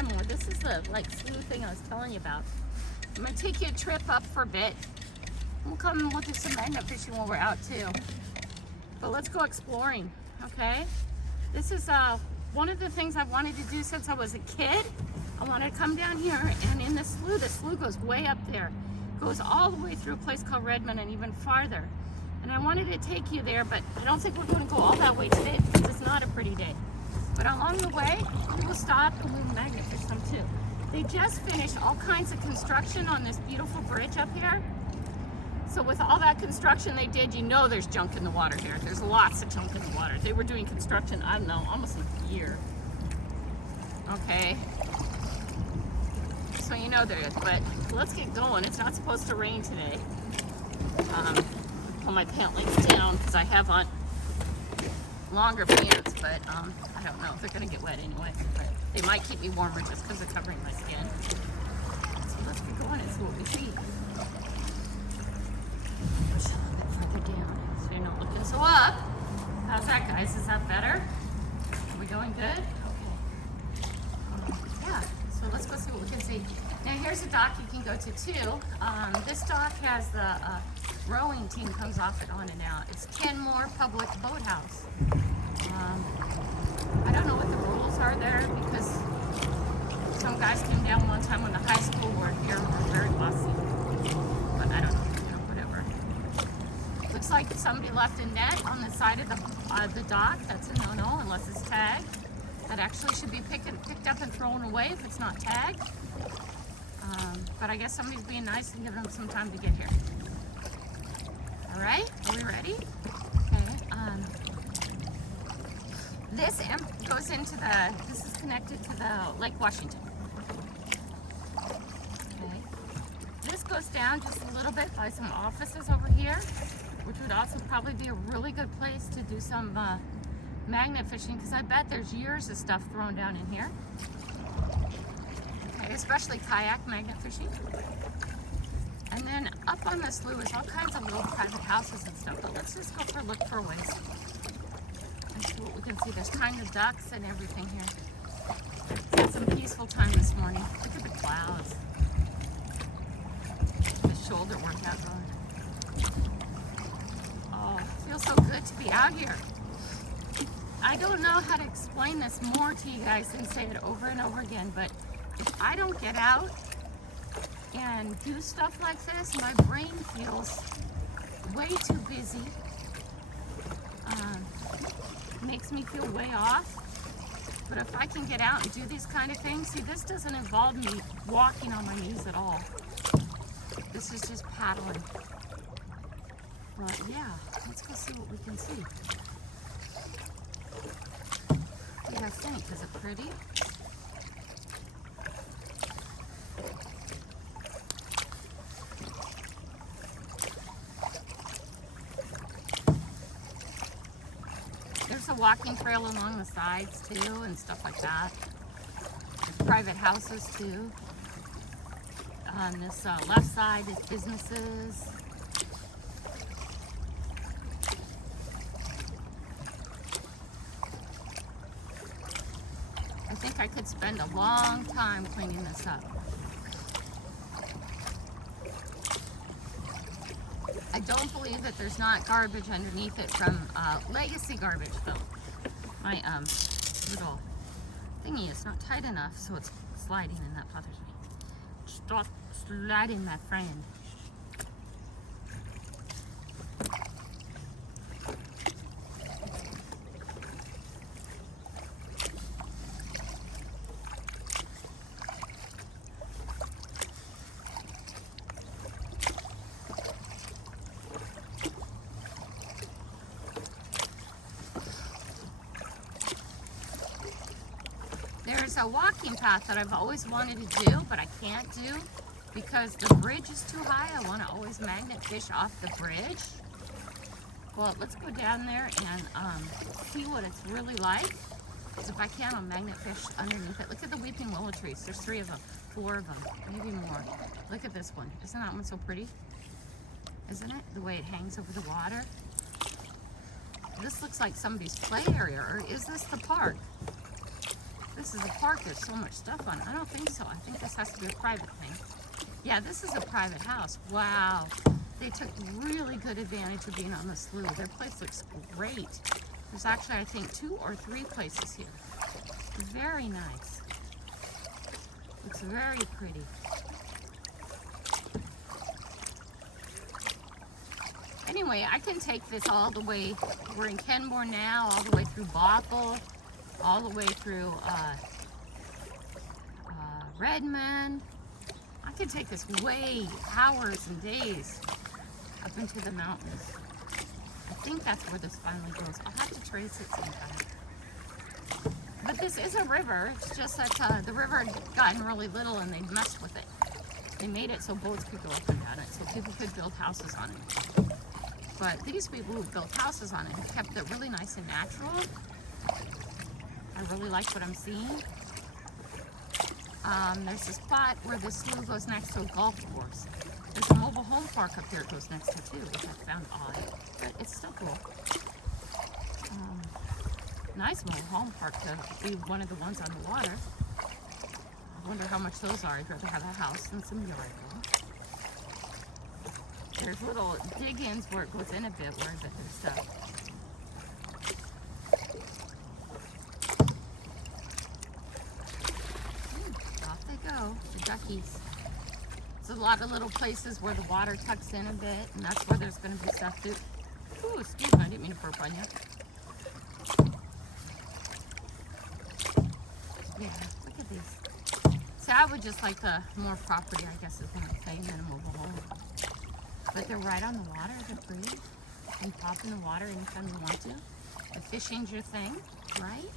Lynnwood. This is the slough thing I was telling you about. I'm gonna take you a trip up for a bit. We'll come and we'll do some magnet fishing while we're out too. But let's go exploring, okay? This is one of the things I've wanted to do since I was a kid. I wanted to come down here, and in the slough goes way up there. Goes all the way through a place called Redmond and even farther. And I wanted to take you there, but I don't think we're going to go all that way today because it's not a pretty day. But along the way, we'll stop and we'll magnet fish them too. They just finished all kinds of construction on this beautiful bridge up here. So with all that construction they did, you know there's junk in the water here. There's lots of junk in the water. They were doing construction, I don't know, almost a year. Okay. So you know there is, but let's get going. It's not supposed to rain today. Pull my pant legs down because I have on longer pants, but I don't know. They're going to get wet anyway. But they might keep me warmer just because they're covering my skin. So let's get going and see what we see. Push a little bit further down so you're not looking so up. How's that, guys? Is that better? Are we going good? Okay. Yeah, so let's go see what we can see. Now here's a dock you can go to too. This dock has the rowing team comes off it on and out. It's Kenmore Public Boathouse. I don't know what the rules are there because some guys came down one time when the high school were here and were very bossy. But I don't know, whatever. Looks like somebody left a net on the side of the dock. That's a no-no unless it's tagged. That actually should be picked up and thrown away if it's not tagged. But I guess somebody's being nice and giving them some time to get here. All right, are we ready? Okay. This goes into this is connected to the Lake Washington. Okay. This goes down just a little bit by some offices over here, which would also probably be a really good place to do some magnet fishing because I bet there's years of stuff thrown down in here. Okay, especially kayak magnet fishing. And then up on the slough is all kinds of little private houses and stuff. But let's just go look for a ways and see what we can see. There's tiny ducks and everything here. It's had some peaceful time this morning. Look at the clouds. The shoulder workout going. Oh, it feels so good to be out here. I don't know how to explain this more to you guys than say it over and over again, but if I don't get out and do stuff like this, my brain feels way too busy. Makes me feel way off. But if I can get out and do these kind of things, see, this doesn't involve me walking on my knees at all. This is just paddling. But yeah, let's go see what we can see. What do you guys think? Is it pretty? There's a walking trail along the sides too and stuff like that. There's private houses too. On this left side is businesses. I think I could spend a long time cleaning this up. I don't believe that there's not garbage underneath it from legacy garbage though. My little thingy is not tight enough, so it's sliding and that bothers me. Stop sliding, my friend. There's a walking path that I've always wanted to do, but I can't do because the bridge is too high. I want to always magnet fish off the bridge. Well, let's go down there and see what it's really like. Because if I can, I'll magnet fish underneath it. Look at the weeping willow trees. There's 3 of them, 4 of them, maybe more. Look at this one. Isn't that one so pretty? Isn't it? The way it hangs over the water. This looks like somebody's play area, or is this the park? this is a park. There's so much stuff on it. I don't think so. I think this has to be a private thing. Yeah, this is a private house. Wow. They took really good advantage of being on the slough. Their place looks great. There's actually, I think, 2 or 3 places here. Very nice. Looks very pretty. Anyway, I can take this all the way. We're in Kenmore now, all the way through Bothell, all the way through Redmond. I could take this way, hours and days, up into the mountains. I think that's where this finally goes. I'll have to trace it sometime. But this is a river. It's just that the river had gotten really little and they messed with it. They made it so boats could go up and down it, so people could build houses on it. But these people who built houses on it have kept it really nice and natural. I really like what I'm seeing. There's a spot where the slough goes next to a golf course. There's a mobile home park up there it goes next to too, which I found odd, but it's still cool. Nice mobile home park to be one of the ones on the water. I wonder how much those are. I'd rather have a house than some yard though. There's little dig-ins where it goes in a bit, where I bet there's stuff. Off they go, the duckies. There's a lot of little places where the water tucks in a bit, and that's where there's going to be stuff too. Ooh, excuse me, I didn't mean to burp on you. Yeah, look at these. See, I would just like the more property, I guess is what I'm saying, than a mobile home. But they're right on the water, they're pretty. You can pop in the water anytime you want to. The fishing's your thing, right?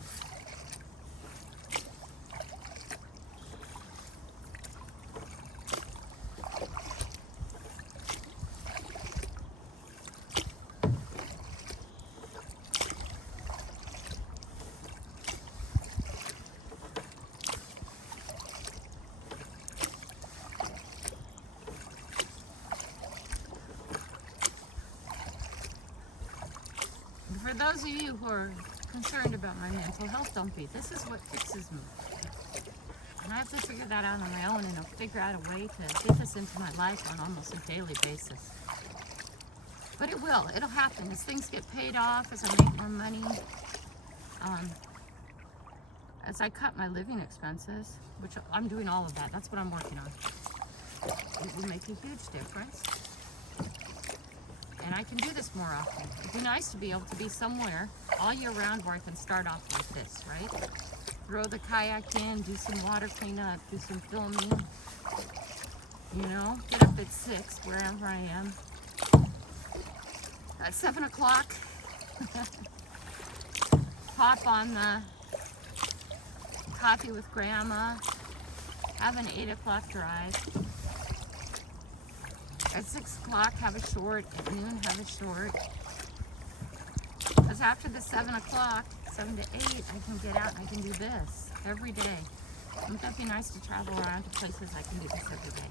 For those of you who are concerned about my mental health, don't be. This is what fixes me. And I have to figure that out on my own, and I'll figure out a way to get this into my life on almost a daily basis. But it will. It'll happen. As things get paid off, as I make more money, as I cut my living expenses, which I'm doing all of that. That's what I'm working on. It will make a huge difference. And I can do this more often. It'd be nice to be able to be somewhere all year round where I can start off like this, right? Throw the kayak in, do some water cleanup, do some filming, you know, get up at 6 wherever I am. At 7 o'clock, hop on the coffee with grandma, have an 8 o'clock drive. At 6 o'clock, have a short. At noon, have a short. Because after the 7 o'clock, 7 to 8, I can get out and I can do this every day. Wouldn't that be nice to travel around to places I can do this every day?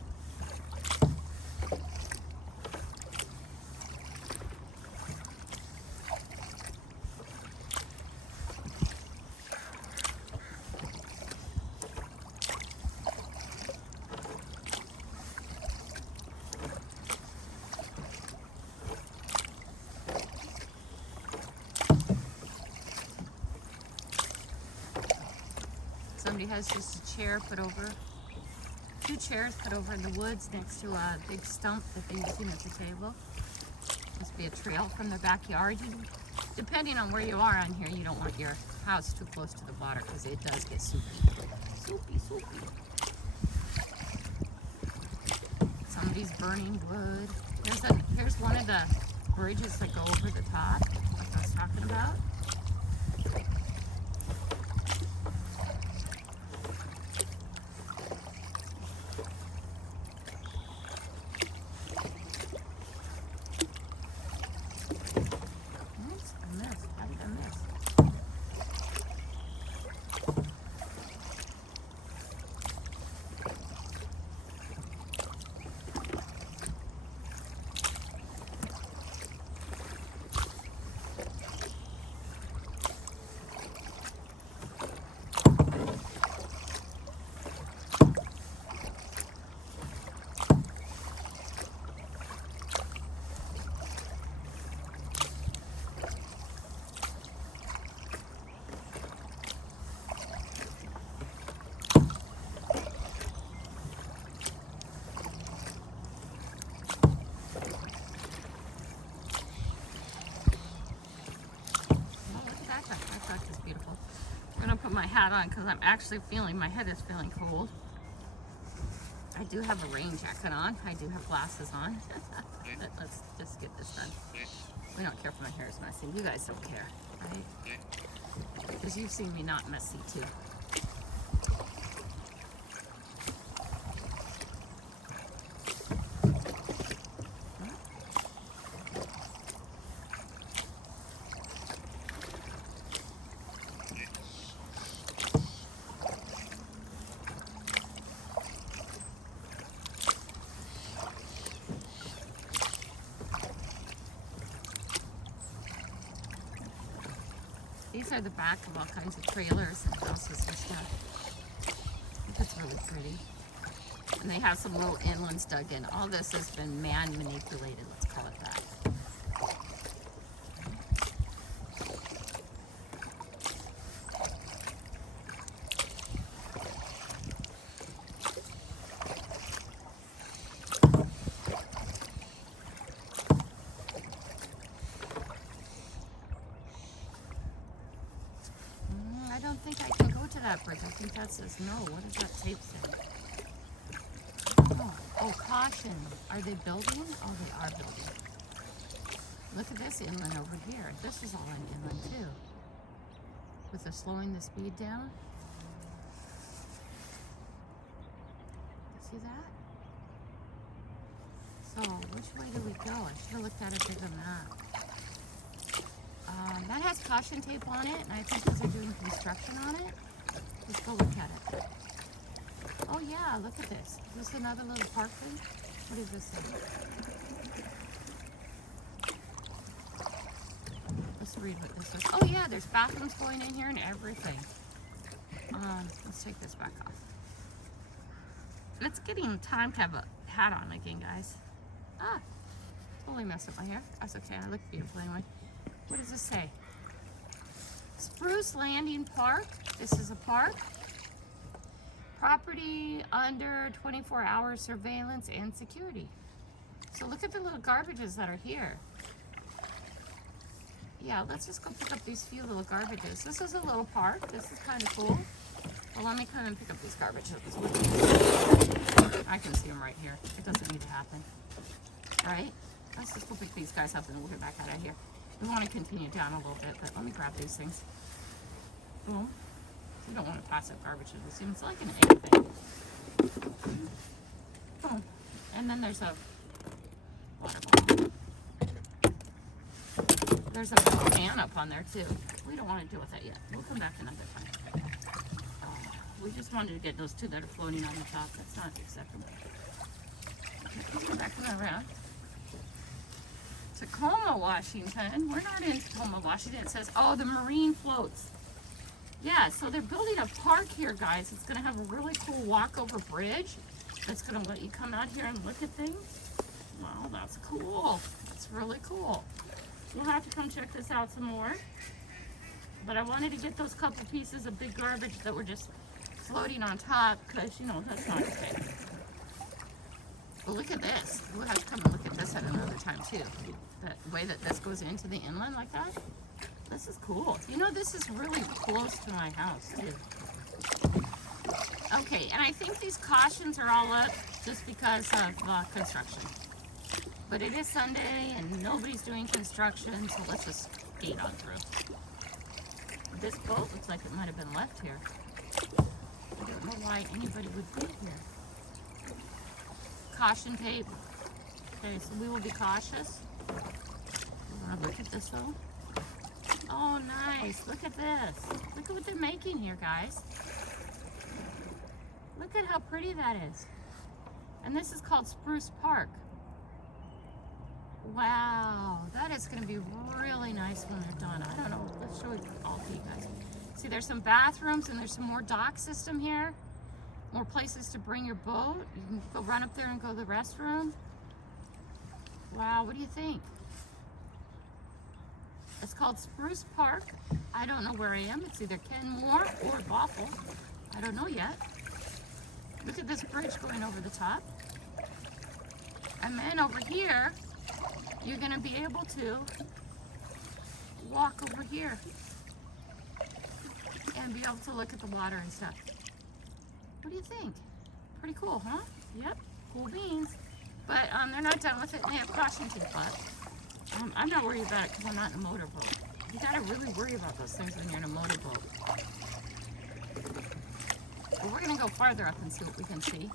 Somebody has just a chair put over, 2 chairs put over in the woods next to a big stump that they're using as a table. Must be a trail from the backyard. Depending on where you are on here, you don't want your house too close to the water because it does get soupy. Soupy, soupy. Somebody's burning wood. Here's one of the bridges that go over the top, like I was talking about. put my hat on because I'm actually feeling, my head is feeling cold. I do have a rain jacket on. I do have glasses on. But let's just get this done. We don't care if my hair is messy. You guys don't care, right? Because you've seen me not messy too. These are the back of all kinds of trailers and houses and stuff. I think it's really pretty. And they have some little inlands dug in. All this has been man manipulated, let's call it that. I don't think I can go to that bridge. I think that says no. What does that tape say? Oh, caution. Are they building? Oh, they are building. Look at this inland over here. This is all an inland too. With the slowing the speed down. See that? So, which way do we go? I should have looked at a bigger map. That has caution tape on it, and I think because they're doing construction on it. Let's go look at it. Oh yeah, look at this. Is this another little park thing? What is this thing? Let's read what this is. Oh yeah, there's bathrooms going in here and everything. Let's take this back off. It's getting time to have a hat on again, guys. Ah, totally messed up my hair. That's okay, I look beautiful anyway. What does this say? Spruce Landing Park. This is a park. Property under 24-hour surveillance and security. So look at the little garbages that are here. Yeah, let's just go pick up these few little garbages. This is a little park. This is kind of cool. Well, let me come and pick up these garbages. I can see them right here. It doesn't need to happen. Right? Let's just go pick these guys up and we'll get back out of here. We want to continue down a little bit, but let me grab these things. Boom. We don't want to pass up garbage. It seems like an egg thing. Boom. And then there's a water bottle. There's a can up on there too. We don't want to deal with that yet. We'll come back another time. We just wanted to get those two that are floating on the top. That's not acceptable. Okay, come back around. Tacoma, Washington. We're not in Tacoma, Washington. It says, oh, the marine floats. Yeah, so they're building a park here, guys. It's going to have a really cool walkover bridge that's going to let you come out here and look at things. Wow, that's cool. That's really cool. We'll have to come check this out some more. But I wanted to get those couple pieces of big garbage that were just floating on top because, you know, that's not okay. But look at this. We'll have to come and look at this at another time, too. That way that this goes into the inland like that. This is cool. You know, this is really close to my house, too. Okay, and I think these cautions are all up just because of construction. But it is Sunday, and nobody's doing construction, so let's just skate on through. This boat looks like it might have been left here. I don't know why anybody would be here. Caution tape. Okay, so we will be cautious. We want to look at this though. Oh, nice. Look at this. Look at what they're making here, guys. Look at how pretty that is. And this is called Spruce Park. Wow, that is going to be really nice when they're done. I don't know. Let's show it all to you guys. See, there's some bathrooms and there's some more dock system here. More places to bring your boat. You can go run up there and go to the restroom. Wow, what do you think? It's called Spruce Park. I don't know where I am. It's either Kenmore or Bothell. I don't know yet. Look at this bridge going over the top. And then over here, you're going to be able to walk over here. and be able to look at the water and stuff. What do you think? Pretty cool, huh? Yep, cool beans. But they're not done with it, and they have caution tape up. I'm not worried about it because I'm not in a motorboat. You gotta really worry about those things when you're in a motorboat. But we're gonna go farther up and see what we can see.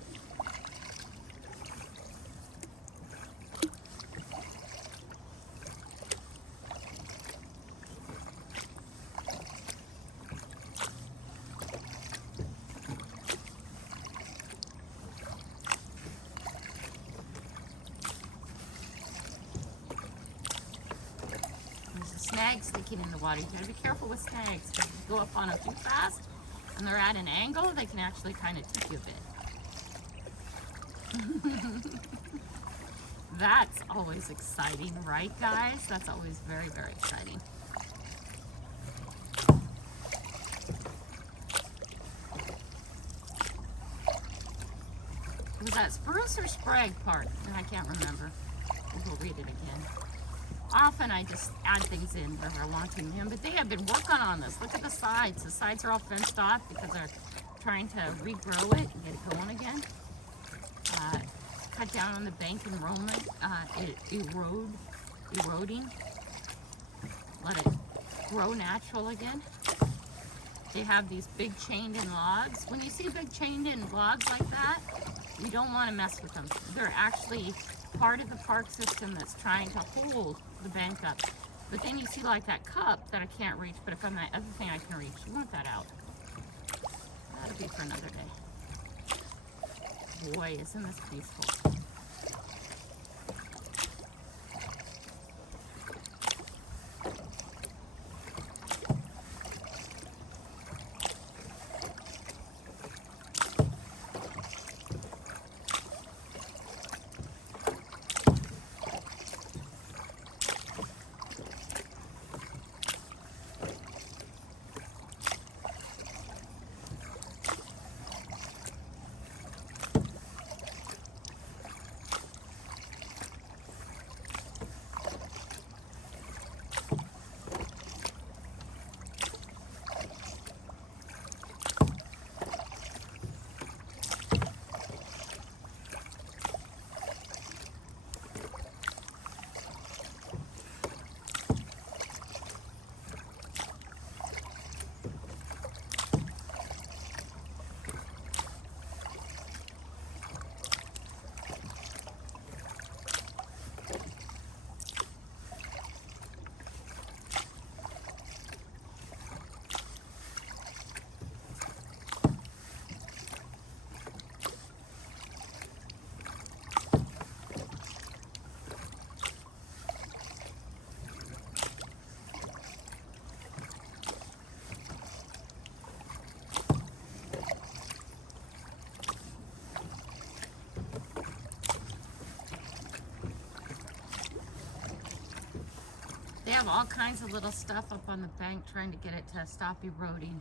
Snags sticking in the water. You gotta be careful with snags. If you go up on them too fast and they're at an angle, they can actually kind of tip you a bit. That's always exciting, right guys? That's always very, very exciting. Was that Spruce or Sprague Park? I can't remember. We'll go read it again. Often I just add things in wherever I want to, but they have been working on this. Look at the sides. The sides are all fenced off because they're trying to regrow it and get it going again. Cut down on the bank enrollment, eroding. Let it grow natural again. They have these big chained-in logs. When you see big chained-in logs like that, you don't want to mess with them. They're actually part of the park system that's trying to hold the bank up. But then you see like that cup that I can't reach, but if I'm that other thing I can reach, you want that out. That'll be for another day. Boy, isn't this peaceful. They have all kinds of little stuff up on the bank trying to get it to stop eroding.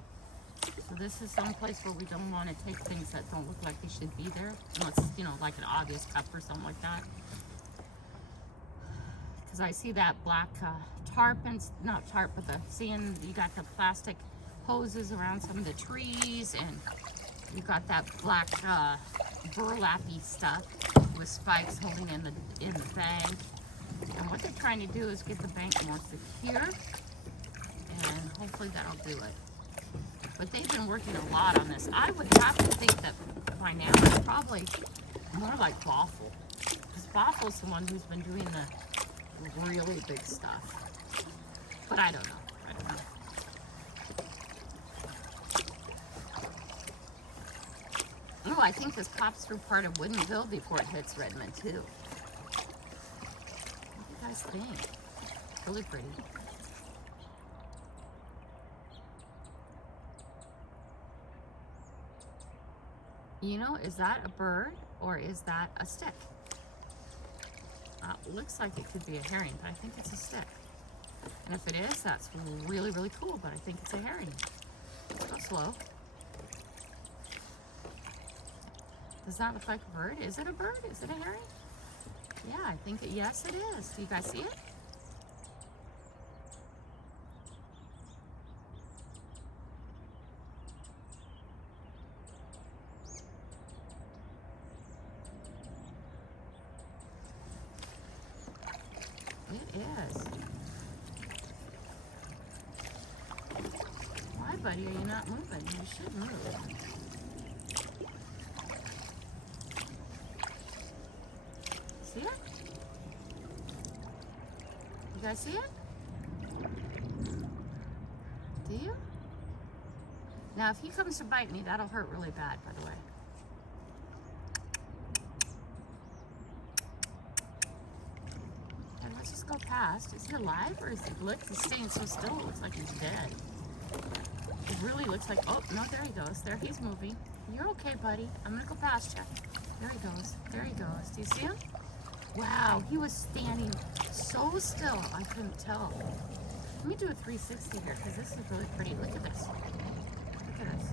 So this is some place where we don't want to take things that don't look like they should be there. Unless, you know, like an obvious cup or something like that. Because I see that black tarp, and not tarp, but seeing you got the plastic hoses around some of the trees, and you got that black burlappy stuff with spikes holding in the bank. And what they're trying to do is get the bank more secure, and hopefully that'll do it. But they've been working a lot on this. I would have to think that by now it's probably more like Boffle. Because Boffle's the one who's been doing the really big stuff. But I don't know. I don't know. Oh, I think this pops through part of Woodinville before it hits Redmond too. What do you guys think? Really pretty. You know, is that a bird or is that a stick? Looks like it could be a herring, but I think it's a stick. And if it is, that's really, really cool, but I think it's a herring. Go slow. Does that look like a bird? Is it a bird? Is it a herring? Yeah, I think yes, it is. Do you guys see it? It is. Why, buddy, are you not moving? You should move. See it? You guys see it? Do you? Now, if he comes to bite me, that'll hurt really bad, by the way. Okay, let's just go past. Is he alive or is he, look, he's staying so still, it looks like he's dead. It really looks like, oh, no, there he goes. There, he's moving. You're okay, buddy. I'm gonna go past you. There he goes. There he goes. Do you see him? Wow, he was standing so still, I couldn't tell. Let me do a 360 here, because this is really pretty. Look at this. Look at this.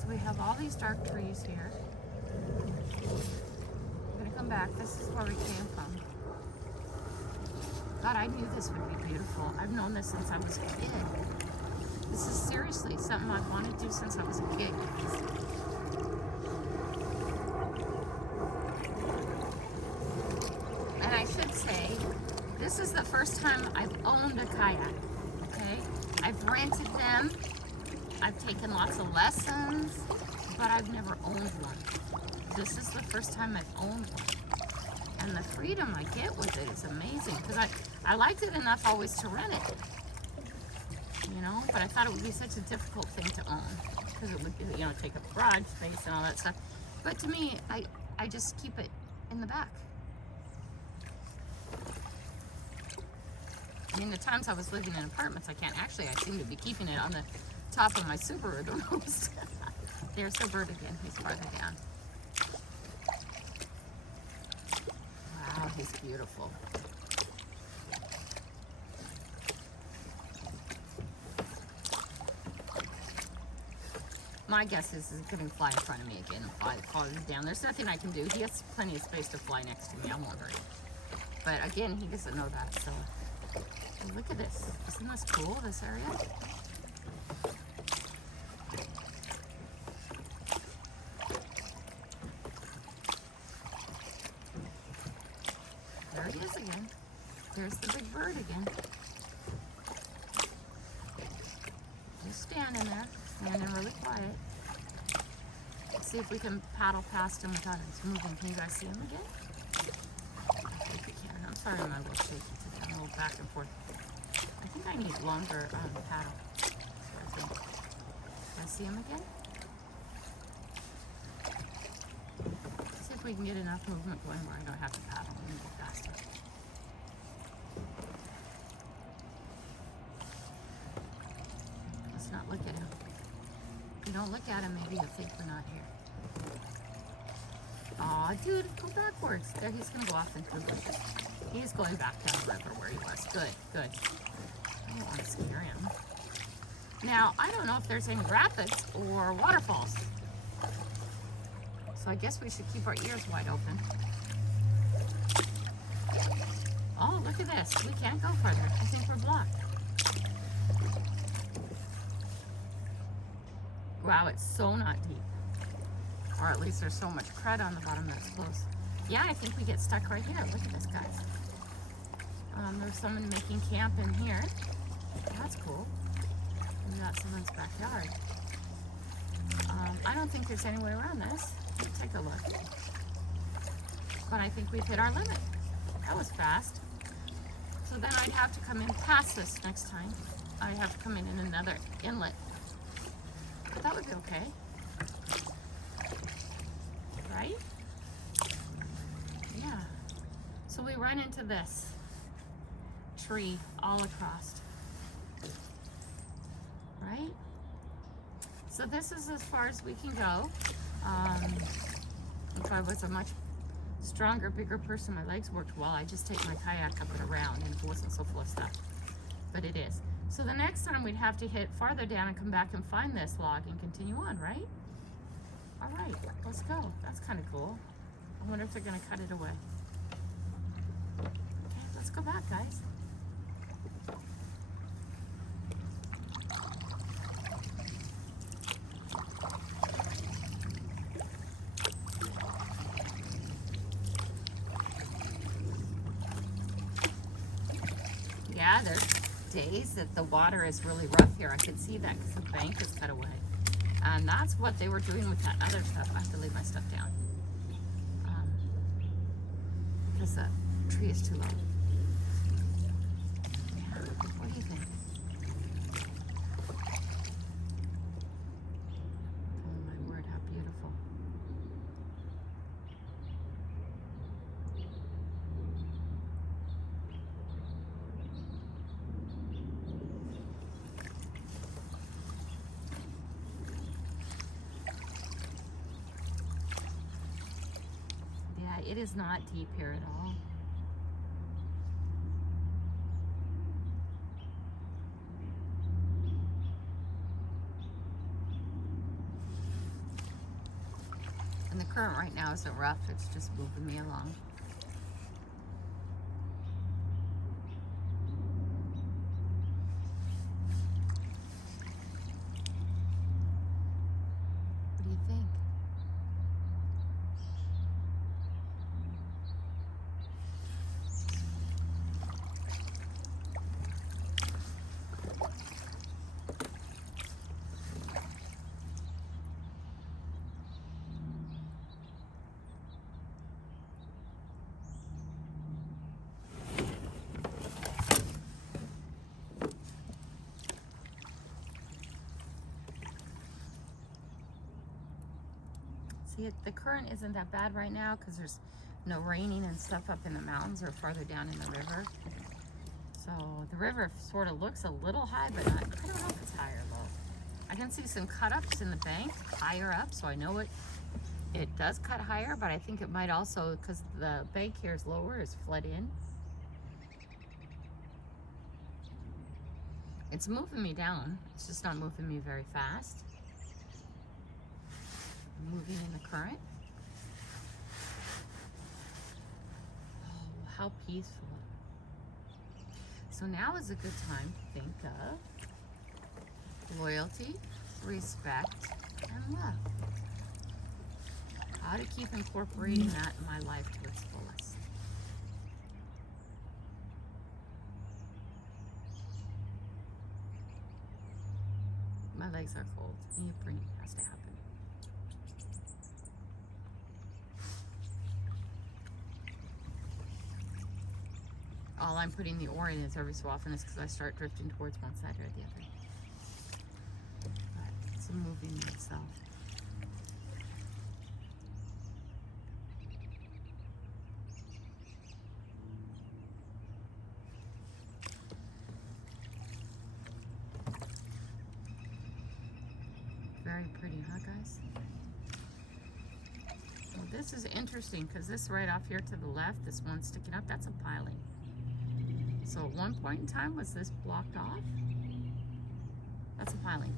So we have all these dark trees here. We're gonna come back. This is where we came from. God, I knew this would be beautiful. I've known this since I was a kid. This is seriously something I've wanted to do since I was a kid. And I should say, this is the first time I've owned a kayak, okay? I've rented them, I've taken lots of lessons, but I've never owned one. This is the first time I've owned one. And the freedom I get with it is amazing, because I liked it enough always to rent it. You know, but I thought it would be such a difficult thing to own because it would, you know, take up garage space and all that stuff. But to me, I just keep it in the back. I mean, the times I was living in apartments, I seem to be keeping it on the top of my Subaru the most. There's the bird again. He's farther down. Wow, he's beautiful. My guess is going to fly in front of me again and fly down. There's nothing I can do. He has plenty of space to fly next to me. I won't hurt him. But again, he doesn't know that. So look at this. Isn't this cool, this area? There he is again. There's the big bird again. Just standing there. Standing really quiet. Let's see if we can paddle past him without him moving. Can you guys see him again? I think we can. I'm sorry, I'm a little shaky today. I'm a little back and forth. I think I need longer paddle. So I think. Can I see him again? Let's see if we can get enough movement going where I don't have to paddle and go faster. Let's not look at him. If you don't look at him, maybe you'll think we're not here. Aw, dude, go backwards. There, he's gonna go off into the bushes. He's going back down the river where he was. Good, good. I don't want to scare him. Now, I don't know if there's any rapids or waterfalls. So I guess we should keep our ears wide open. Oh, look at this. We can't go further. I think we're blocked. Wow, it's so not deep. Or at least there's so much crud on the bottom that's close. Yeah, I think we get stuck right here. Look at this, guys. There's someone making camp in here. That's cool. Maybe that's someone's backyard. I don't think there's any way around this. Let's take a look. But I think we've hit our limit. That was fast. So then I'd have to come in past this next time. I'd have to come in another inlet. But that would be okay. Right? Yeah. So we run into this tree all across. Right? So this is as far as we can go. If I was a much stronger, bigger person, my legs worked well, I just take my kayak up and around and it wasn't so full of stuff. But it is. So the next time we'd have to hit farther down and come back and find this log and continue on, right? All right, let's go. That's kind of cool. I wonder if they're gonna cut it away. Okay, let's go back, guys. Yeah, there's days that the water is really rough here. I can see that because the bank is cut away. And that's what they were doing with that other stuff. I have to leave my stuff down. Because the tree is too low. Yeah, what do you think? Oh my word, how beautiful. Yeah, it is not deep here at all. And the current right now isn't rough, it's just moving me along. What do you think? See, the current isn't that bad right now because there's no raining and stuff up in the mountains or farther down in the river. So the river sort of looks a little high, but not, I don't know if it's high or low. I can see some cut-ups in the bank higher up, so I know it does cut higher, but I think it might also, because the bank here is lower, is flood in. It's moving me down. It's just not moving me very fast. I'm moving in the current. Oh, how peaceful. So now is a good time to think of loyalty, respect, and love. How to keep incorporating that in my life to its fullest. My legs are cold. Neoprene has to happen. All I'm putting the oar in is every so often is because I start drifting towards one side or the other. But it's a moving in itself. Very pretty, huh, guys? Well, this is interesting because this right off here to the left, this one sticking up, that's a piling. So at one point in time, was this blocked off? That's a piling.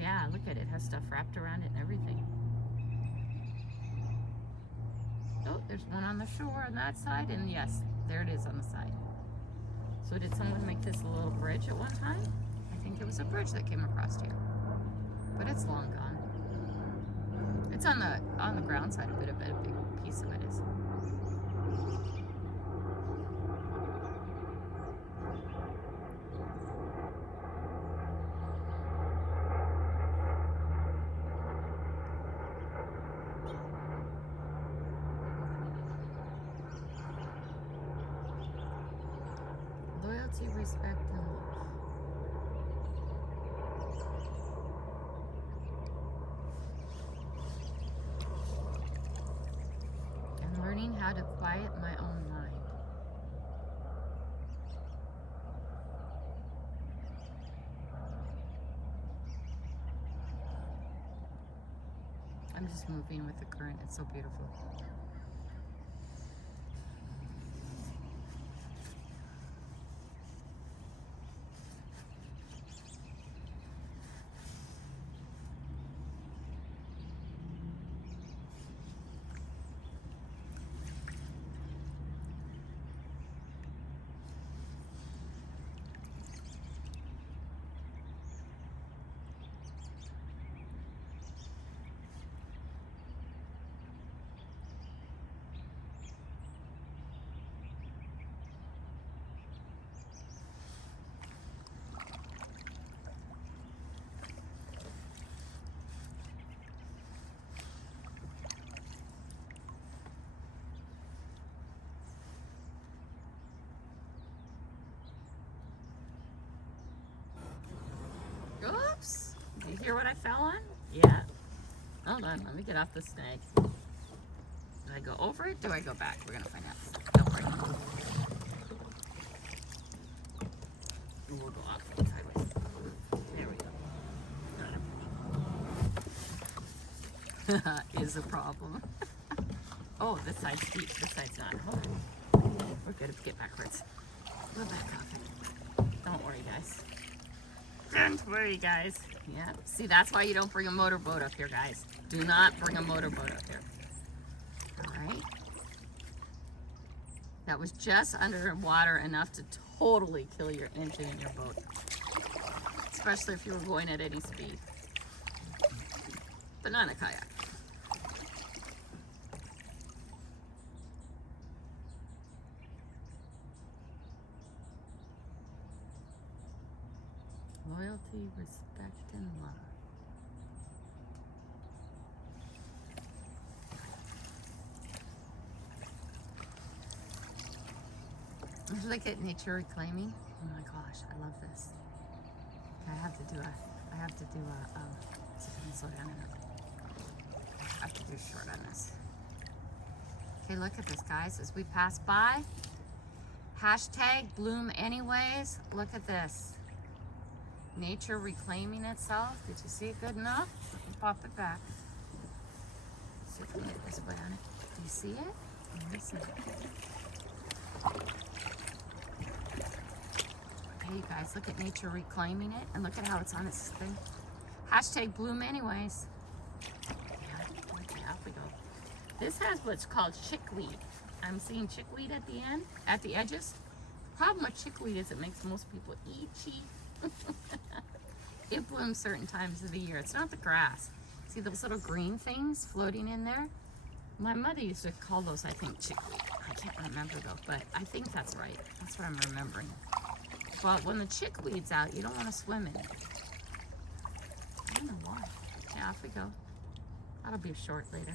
Yeah, look at it. It has stuff wrapped around it and everything. Oh, there's one on the shore on that side, and yes, there it is on the side. So did someone make this a little bridge at one time? I think it was a bridge that came across here, but it's long gone. It's on the ground side a bit of it. A big piece of it is. Loyalty, respect, and love. And learning how to quiet my own mind. I'm just moving with the current. It's so beautiful. hear what I fell on? Yeah. Hold on, let me get off the snag. Do I go over it? Do I go back? We're gonna find out. Don't worry. We'll go off it sideways. There we go. Is a problem. Oh, this side's deep. This side's not. Hold on. We're good if we get backwards. We'll back off it. Don't worry, guys. Don't worry, guys. Yeah. See, that's why you don't bring a motorboat up here, guys. Do not bring a motorboat up here. All right. That was just underwater enough to totally kill your engine in your boat. Especially if you were going at any speed. But not in a kayak. Loyalty, respect, and love. Look at nature reclaiming. Oh my gosh, I love this. I have to do a, see if I can slow down enough. I have to do short on this. Okay, look at this, guys, as we pass by. Hashtag bloom anyways. Look at this. Nature reclaiming itself. Did you see it good enough? Pop it back. See if we can get this way on it. Do you see it? Listen. Okay, you guys, look at nature reclaiming it, and look at how it's on its thing. Hashtag bloom anyways. Yeah, okay, off we go. This has what's called chickweed. I'm seeing chickweed at the end, at the edges. The problem with chickweed is it makes most people itchy. It blooms certain times of the year. It's not the grass. See those little green things floating in there? My mother used to call those, I think, chickweed. I can't remember though, but I think that's right. That's what I'm remembering. But when the chickweed's out, you don't want to swim in it. I don't know why. Okay, off we go. That'll be short later.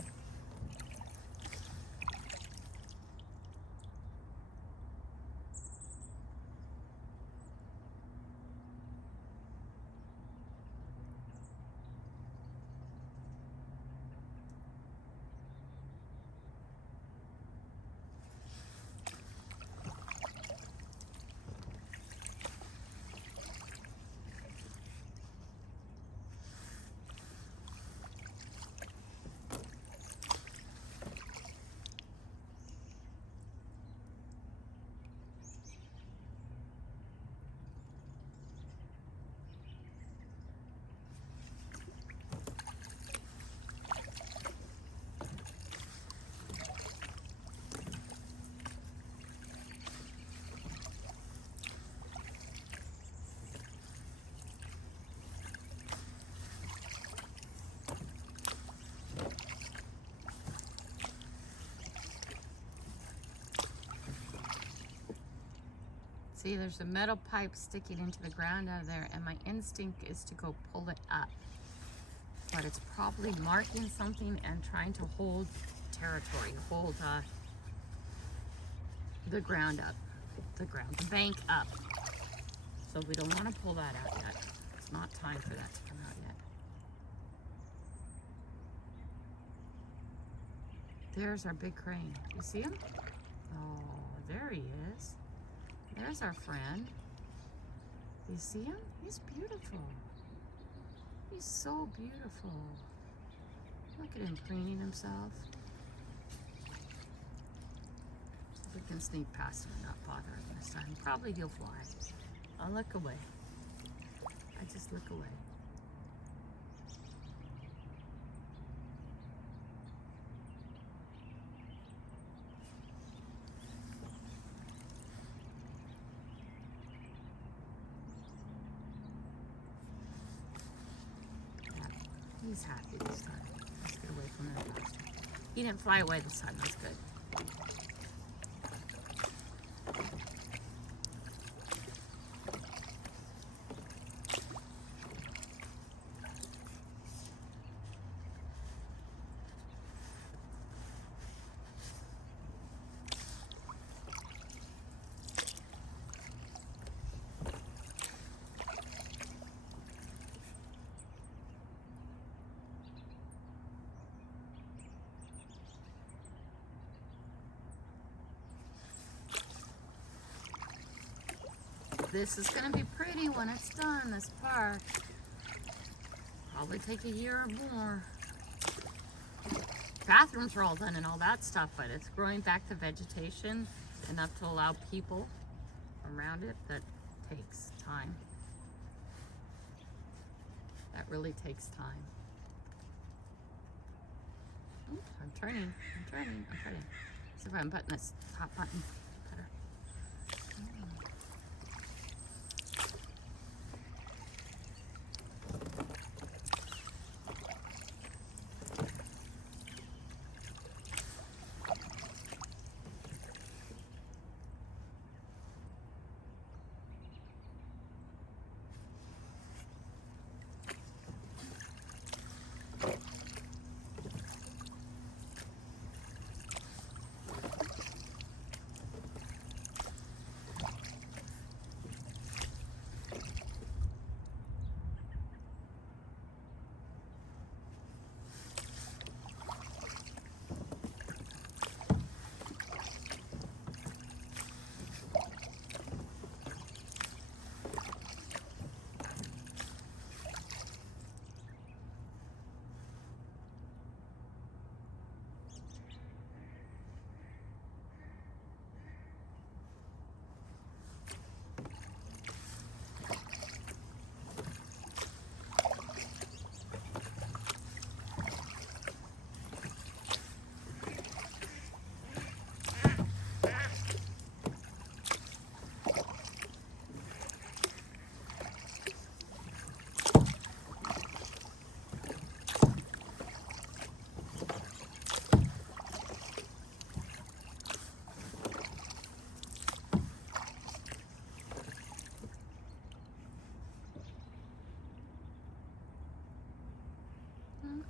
See, there's a metal pipe sticking into the ground out of there, and my instinct is to go pull it up. But it's probably marking something and trying to hold territory, hold the ground up, the bank up. So we don't want to pull that out yet. It's not time for that to come out yet. There's our big crane. You see him? Oh, there he is. There's our friend. You see him? He's beautiful. He's so beautiful. Look at him preening himself. If we can sneak past him and not bother him this time. Probably he'll fly. I'll look away. I just look away. He's happy this time. Let's get away from him faster. He didn't fly away this time. That's good. This is going to be pretty when it's done, this park. Probably take a year or more. Bathrooms are all done and all that stuff, but it's growing back the vegetation enough to allow people around it. That takes time. That really takes time. Oops, I'm turning. See if I'm button this top button better.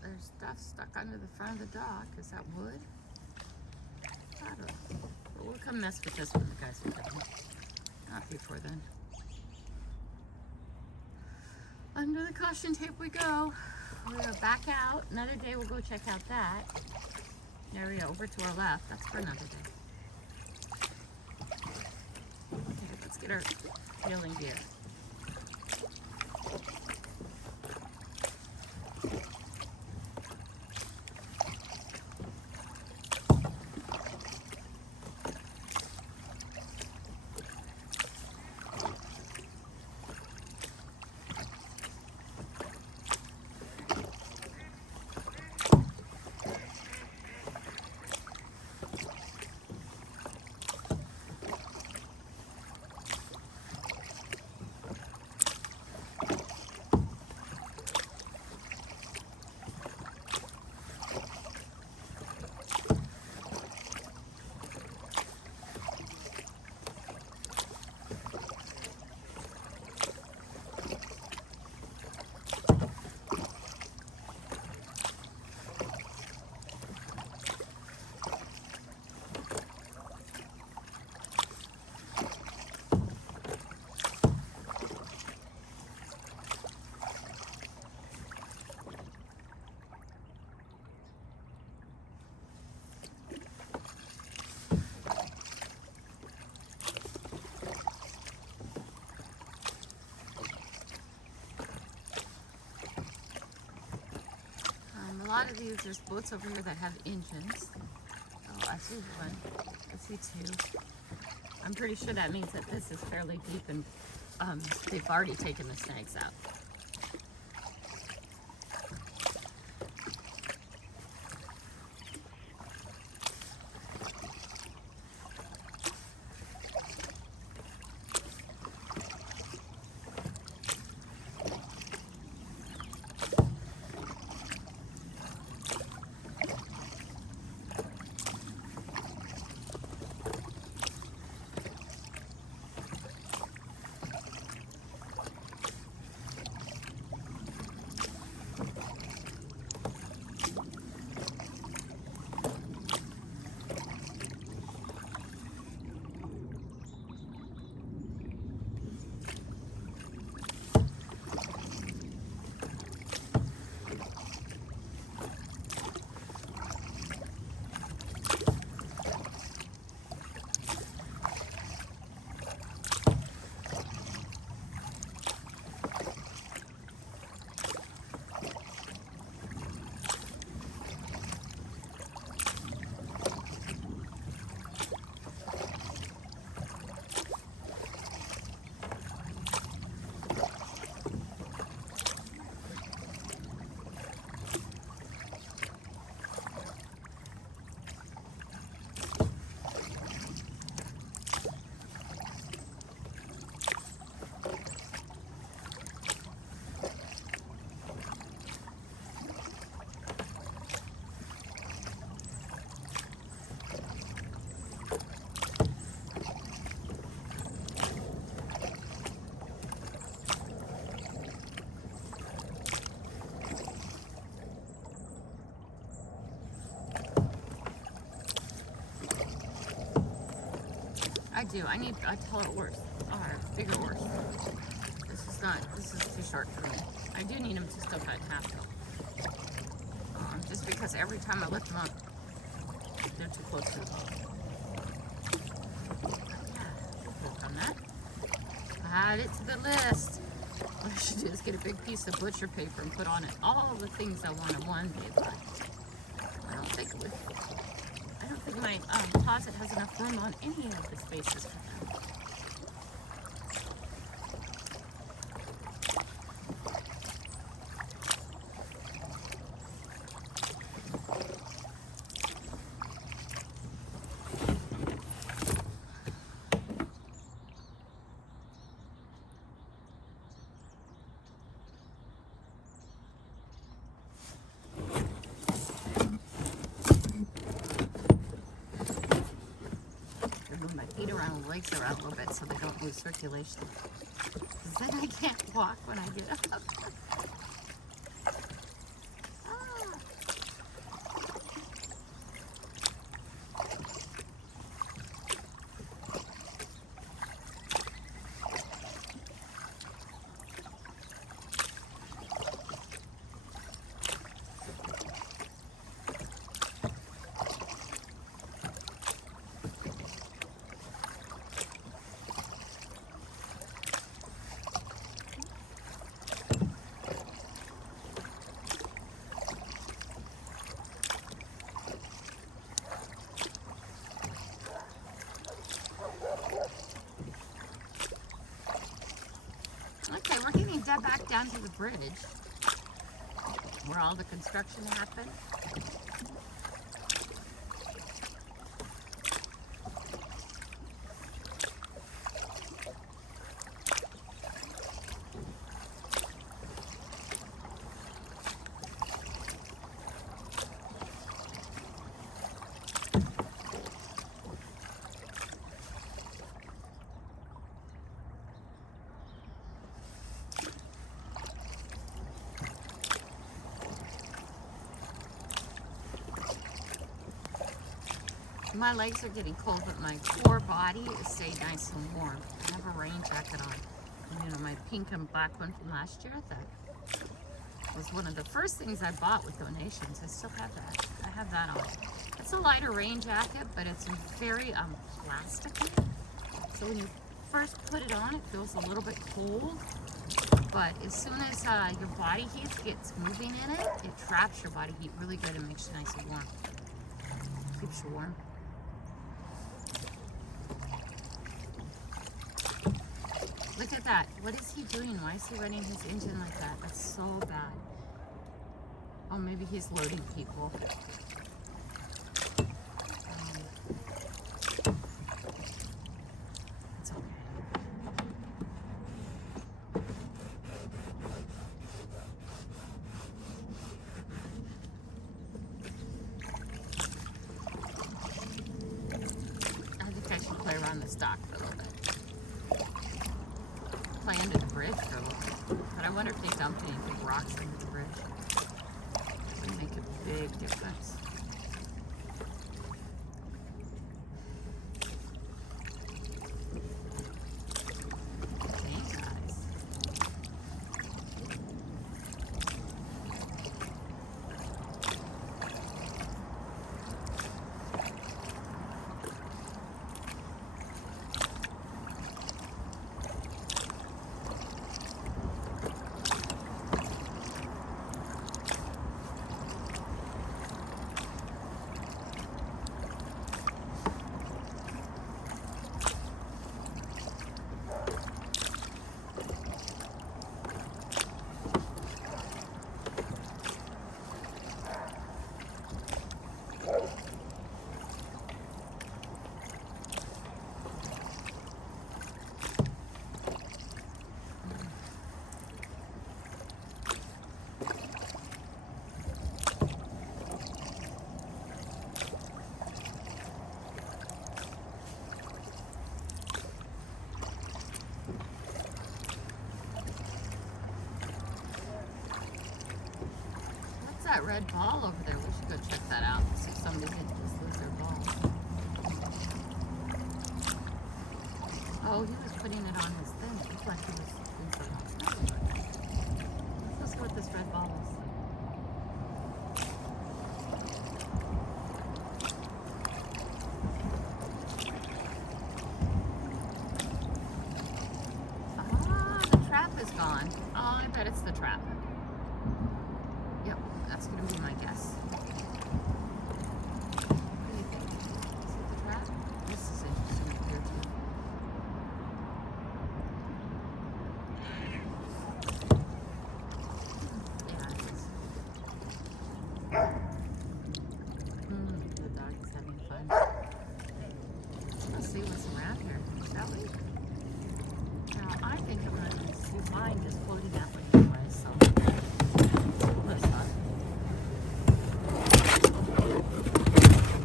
There's stuff stuck under the front of the dock. Is that wood? I don't know. But we'll come mess with this when the guys are done. Not before then. Under the caution tape we go. We're going to back out. Another day we'll go check out that area over to our left. That's for another day. Okay, let's get our trailing gear. A lot of these, there's boats over here that have engines. Oh, I see one. I see two. I'm pretty sure that means that this is fairly deep and they've already taken the snags out. do. I need a taller oars, or bigger oars. This is too short for me. I do need them to still cut in half though. Just because every time I lift them up, they're too close to the boat. Yeah, we'll work on that. Add it to the list. What I should do is get a big piece of butcher paper and put on it all the things I want to one day buy. I don't think my closet has enough room on any of the spaces for them. Legs around a little bit so they don't lose circulation. Because then I can't walk when I get up. Okay, we're getting back down to the bridge where all the construction happened. My legs are getting cold, but my core body is staying nice and warm. I have a rain jacket on. And, you know, my pink and black one from last year, that was one of the first things I bought with donations. I still have that. I have that on. It's a lighter rain jacket, but it's very plasticky. So when you first put it on, it feels a little bit cold. But as soon as your body heat gets moving in it, it traps your body heat really good and makes you nice and warm. Keeps you warm. Look at that. What is he doing? Why is he running his engine like that? That's so bad. Oh, maybe he's loading people. It's okay. I think I should play around this dock for a little bit. Play under the bridge for a little bit. But I wonder if they dumped any big rocks under the bridge. It would make a big difference. Okay, guys. That red ball over there, we should go check that out, see if somebody didn't just lose their ball. Oh, he was putting it on his thing. It looked like he was doing something else. Let's go with this red ball. Ah, the trap is gone. Oh, I bet it's the trap. Yep, that's going to be my guess. What do you think? Is it the trap? This is interesting up here too. Yeah, it is. The dog is having fun. Let's see what's around here, shall we? Now, I think I'm going to do mine just floating that way anyway, so let's not.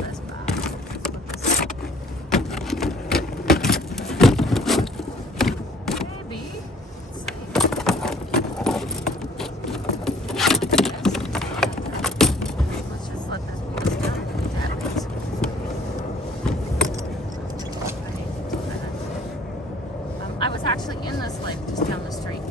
Let's maybe. Let's see. Let's just let this go down. That makes I was actually in this lake just down the street.